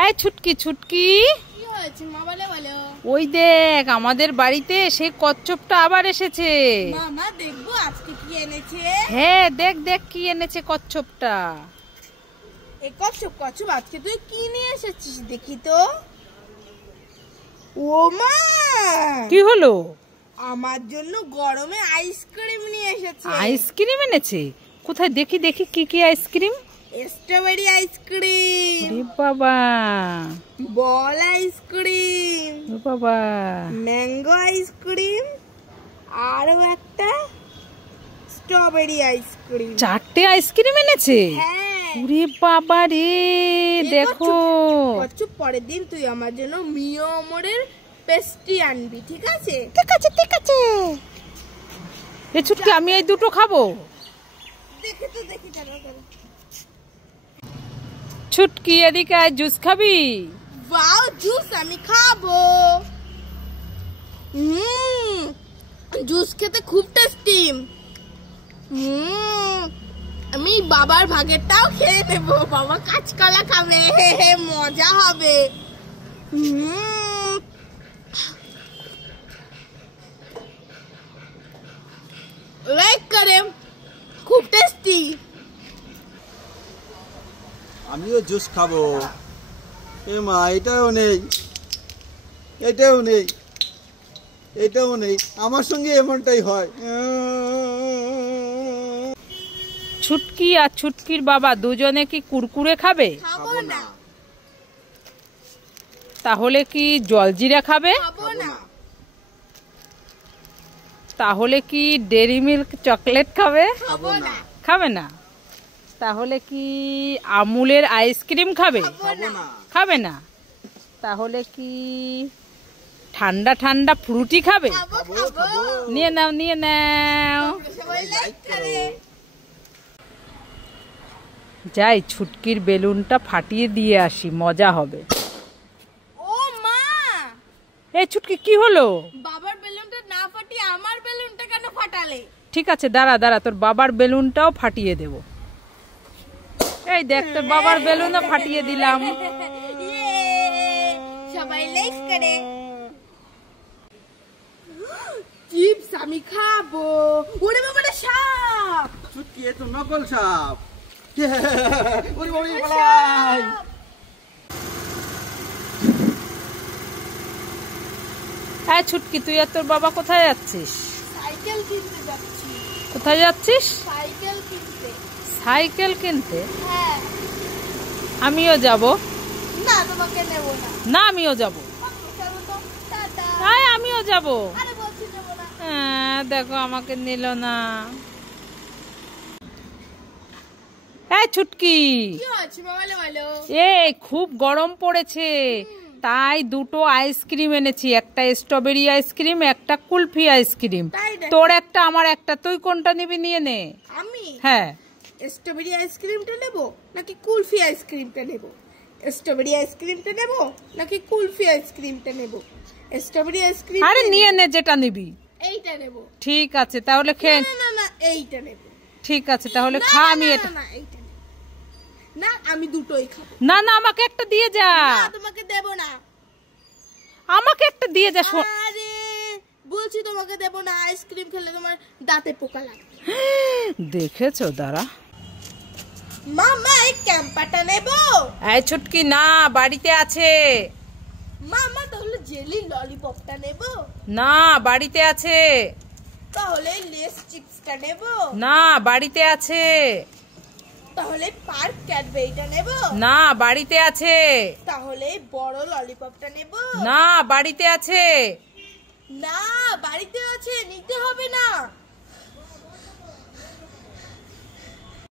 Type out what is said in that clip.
এই ছুটকি ছুটকি, কি হয়েছে মা? বলে বলো। ওই দেখ আমাদের বাড়িতে সেই কচ্ছপটা আবার এসেছে। মামা দেখবো আজকে কি এনেছে। হ্যাঁ দেখ দেখ কি এনেছে কচ্ছপটা। এই কচ্ছপ কচ্ছপ আজকে তুই কি নিয়ে এসেছিস দেখি তো। ও মা, কি হলো? আমার জন্য গরমে আইসক্রিম নিয়ে এসেছে। আইসক্রিম এনেছে? কোথায় দেখি দেখি কি কি আইসক্রিম। স্ট্রবেরি আইসক্রিম, রে বাবা, বল আইসক্রিম, রে বাবা, ম্যাঙ্গো আইসক্রিম, আরো একটা স্ট্রবেরি আইসক্রিম। 4টে আইসক্রিম এনেছে। হ্যাঁ, ওরে বাবা রে, দেখো কচ্ছপ পরের দিন তুই আমার জন্য মিও অমরের পেস্ট্রি আনবি, ঠিক আছে? ঠিক আছে ঠিক আছে। এ ছুটকি, আমি এই দুটো খাবো। দেখে তো দেখি চলো চলো। ছুটকি এদিকে আয়, জুস খাবি? ওয়াও, জুস আমি খাবো। জুস খেতে খুব টেস্টি। আমি বাবার ভাগেরটাও খেয়ে নেবো। বাবা কাঁচকলা খাবে, মজা হবে। লাইক করে, খুব টেস্টি। আমিও জুস খাবো। এ মা, এটাও নেই, এটাও নেই, এটাও নেই। আমার সঙ্গে এমনটাই হয়। ছুটকি আর ছুটকির বাবা দুজনে কি কুরকুরে খাবে? খাবো না, তাহলে কি জলজিরা খাবে? খাবো না, তাহলে কি ডেরি মিল্ক চকলেট খাবে? খাবো না, খাবে না। তাহলে কি আমুলের আইসক্রিম খাবে? খাবো না। খাবে না। তাহলে কি ঠান্ডা ঠান্ডা ফ্রুটি খাবে? খাবো খাবো। নিয়ে নাও নিয়ে নাও। সবাই লাইক করে। যাই ছুটকির বেলুনটা ফাটিয়ে দিয়ে আসি, মজা হবে। ও মা, এই ছুটকি, কি হলো? বাবার বেলুনটা না ফাটিয়ে আমার বেলুনটা কেন ফাটালে? ঠিক আছে, দাঁড়া দাঁড়া, তোর বাবার বেলুনটাও ফাটিয়ে দেব। এই দেখ, তোর বাবার বেলুনও ফাটিয়ে দিলাম। ইয়ে, সবাই লাইক করে। চিপস আমি খাবো। ওরে বাবা, রে সাপ। ছুটকি, এ তো নকল সাপ। ওরে বাবা, পালাই। হ্যাঁ ছুটকি, তুই আর তোর বাবা কোথায় যাচ্ছিস? সাইকেল কিনতে যাচ্ছি। কোথায় যাচ্ছিস? সাইকেল কিনতে। সাইকেল কিনতে? হ্যাঁ। আমিও যাব। না, তোমাকে নেব না। না, আমিও যাব। চলো তো, টাটা। তাই আমিও যাব। আরে বলছি নেব না। হ্যাঁ, দেখো আমাকে নিল না। এই ছুটকি, কি হয়েছে বলো বলো। এই খুব গরম পড়েছে, তাই দুটো আইসক্রিম এনেছি। একটা স্ট্রবেরি আইসক্রিম, একটা কুলফি আইসক্রিম। তাই নাকি? তোর একটা আমার একটা, তুই কোনটা নিবি নিয়ে নে। আমি হ্যাঁ, স্ট্রবেরি আইসক্রিমটা নেব নাকি কুলফি আইসক্রিমটা নেব? স্ট্রবেরি আইসক্রিমটা নেব নাকি কুলফি আইসক্রিমটা নেব? Strawberry ice cream. আরে নিয়ে নে যেটা নিবি। এইটা নেব। ঠিক আছে তাহলে খেয়ে। না না না, এইটা নেব। ঠিক আছে তাহলে না, খা, না, আমি না, এটা। না, এইটা নেব। না, আমি দুটোই খাবো। না না, আমাকে একটা দিয়ে যা। না, তোমাকে দেব না। আমাকে একটা দিয়ে যা। আরে বলছি তোমাকে দেব না। আইসক্রিম খেলে তোমার দাঁতে পোকা লাগবে। দেখেছো, দাঁড়া। মামা, এই ক্যাম্পাটা নেব। এই ছুটকি, না, বাড়িতে আছে। মামা, তাহলে জেলি ললিপপটা নেব। না, বাড়িতে আছে। তাহলে লেস চিপসটা নেব। না, বাড়িতে আছে। তাহলে পার্ক ক্যাডবেরিটা নেব। না, বাড়িতে আছে। তাহলে বড় ললিপপটা নেব। না, বাড়িতে আছে। না, বাড়িতে আছে, নিতে হবে না।